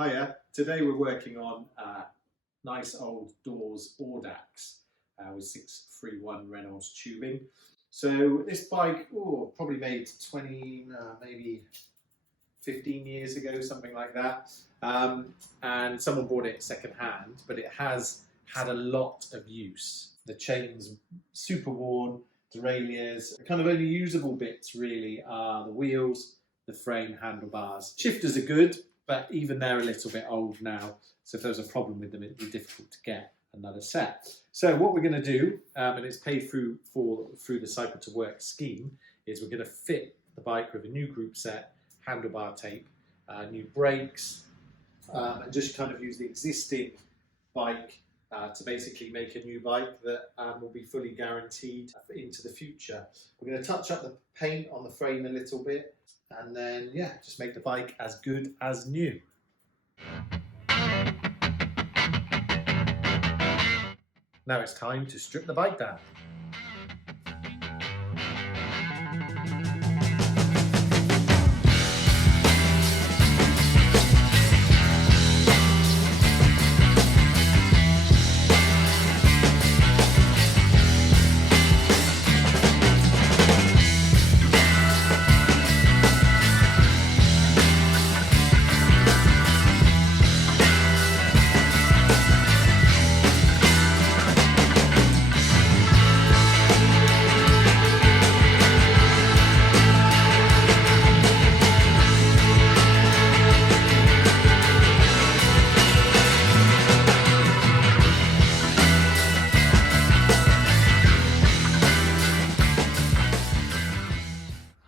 Hiya, today we're working on a nice old Dawes Audax with 631 Reynolds tubing. So this bike, probably made 20, maybe 15 years ago, something like that. And someone bought it second hand, but it has had a lot of use. The chain's super worn, derailleurs. The kind of only usable bits really are the wheels, the frame, handlebars. Shifters are good, but even they're a little bit old now. So if there was a problem with them, it'd be difficult to get another set. So what we're going to do, and it's paid through the Cycle to Work scheme, is we're going to fit the bike with a new group set, handlebar tape, new brakes, and just kind of use the existing bike to basically make a new bike that will be fully guaranteed into the future. We're going to touch up the paint on the frame a little bit, and then just make the bike as good as new. Now it's time to strip the bike down.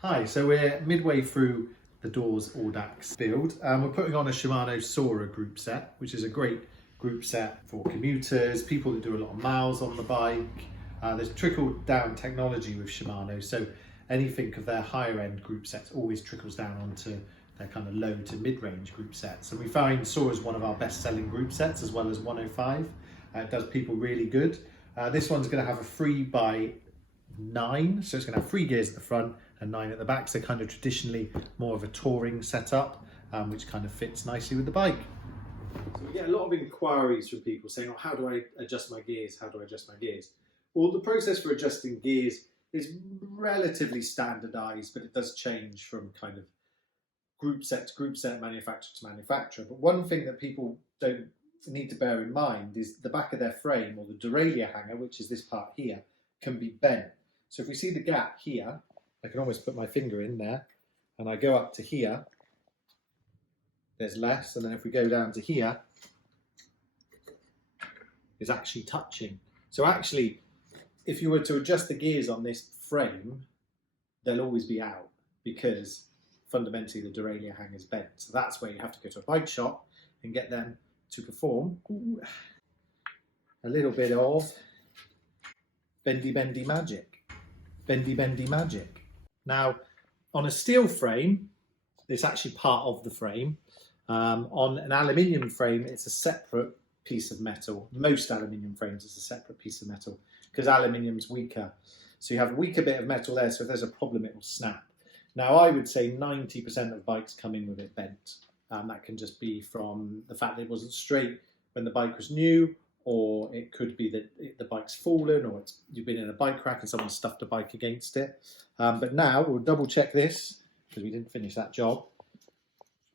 Hi, so we're midway through the Dawes Audax build. We're putting on a Shimano Sora Groupset, which is a great group set for commuters, people that do a lot of miles on the bike. There's trickled down technology with Shimano, so anything of their higher end group sets always trickles down onto their kind of low to mid-range group sets. And we find Sora is one of our best selling group sets, as well as 105. It does people really good. This one's going to have a 3x9, so it's going to have 3 gears at the front and 9 at the back, so kind of traditionally more of a touring setup, which kind of fits nicely with the bike. So we get a lot of inquiries from people saying, oh, how do I adjust my gears? How do I adjust my gears? Well, the process for adjusting gears is relatively standardized, but it does change from kind of group set to group set, manufacturer to manufacturer. But one thing that people don't need to bear in mind is the back of their frame, or the derailleur hanger, which is this part here, can be bent. So if we see the gap here, I can almost put my finger in there, and I go up to here, there's less, and then if we go down to here, it's actually touching. So actually, if you were to adjust the gears on this frame, they'll always be out, because fundamentally the derailleur hanger is bent. So that's where you have to go to a bike shop and get them to perform a little bit of bendy magic. Bendy magic. Now, on a steel frame, it's actually part of the frame. On an aluminium frame, it's a separate piece of metal. Most aluminium frames, it's a separate piece of metal, because aluminium's weaker. So you have a weaker bit of metal there, so if there's a problem, it will snap. Now, I would say 90% of bikes come in with it bent. That can just be from the fact that it wasn't straight when the bike was new, or it could be that the bike's fallen, or you've been in a bike rack and someone stuffed a bike against it. But now we'll double check this, because we didn't finish that job.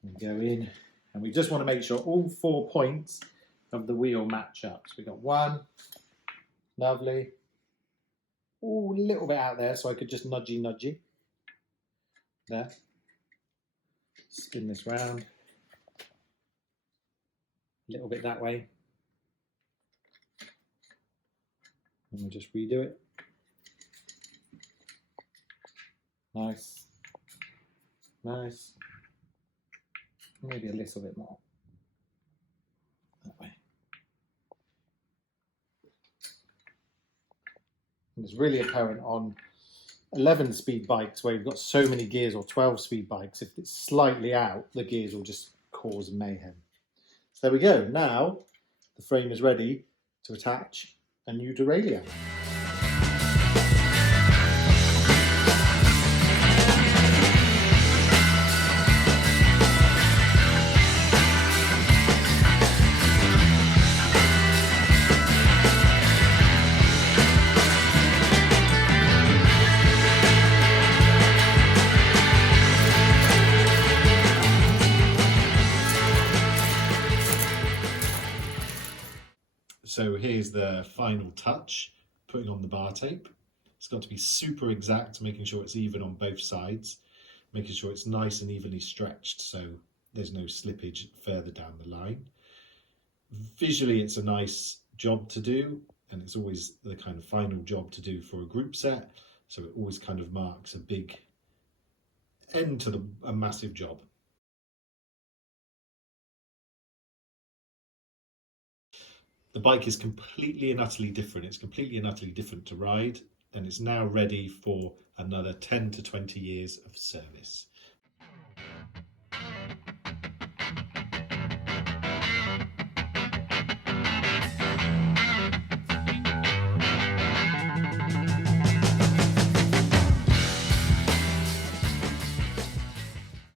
We go in, and we just want to make sure all 4 points of the wheel match up. So we've got 1, lovely. Ooh, a little bit out there, so I could just nudgy. There. Spin this round. A little bit that way. And we'll just redo it. Nice. Nice. Maybe a little bit more. That way. And it's really apparent on 11-speed bikes where you've got so many gears, or 12-speed bikes. If it's slightly out, the gears will just cause mayhem. So there we go. Now the frame is ready to attach a new derailleur. So here's the final touch, putting on the bar tape. It's got to be super exact, making sure it's even on both sides, making sure it's nice and evenly stretched so there's no slippage further down the line. Visually, it's a nice job to do, and it's always the kind of final job to do for a group set. So it always kind of marks a big end to a massive job. The bike is completely and utterly different. It's completely and utterly different to ride, and it's now ready for another 10 to 20 years of service.